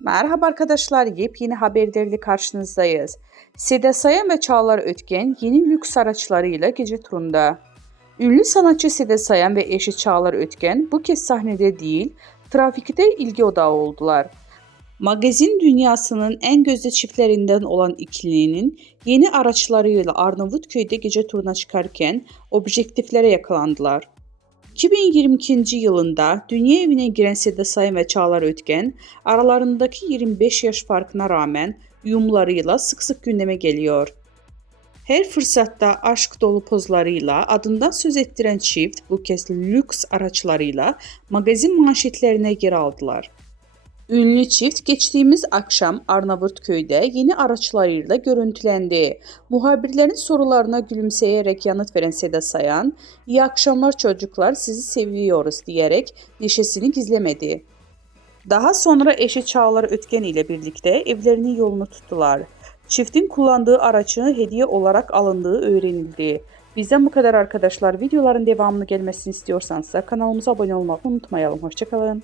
Merhaba arkadaşlar, yepyeni haberlerle karşınızdayız. Seda Sayan ve Çağlar Ötken yeni lüks araçlarıyla gece turunda. Ünlü sanatçı Seda Sayan ve eşi Çağlar Ötken bu kez sahnede değil, trafikte ilgi odağı oldular. Magazin dünyasının en gözde çiftlerinden olan ikilinin yeni araçlarıyla Arnavutköy'de gece turuna çıkarken objektiflere yakalandılar. 2022 yılında dünya evine giren Seda Sayan ve Çağlar Ötken, aralarındaki 25 yaş farkına rağmen uyumlarıyla sık sık gündeme geliyor. Her fırsatta aşk dolu pozlarıyla adından söz ettiren çift bu kez lüks araçlarıyla magazin manşetlerine yer aldılar. Ünlü çift geçtiğimiz akşam Arnavutköy'de yeni araçlarıyla görüntülendi. Muhabirlerin sorularına gülümseyerek yanıt veren Seda Sayan, "İyi akşamlar çocuklar, sizi seviyoruz." diyerek neşesini gizlemedi. Daha sonra eşi Çağlar Ötken ile birlikte evlerinin yolunu tuttular. Çiftin kullandığı aracı hediye olarak alındığı öğrenildi. Bizden bu kadar arkadaşlar. Videoların devamını gelmesini istiyorsanız da kanalımıza abone olmayı unutmayalım. Hoşça kalın.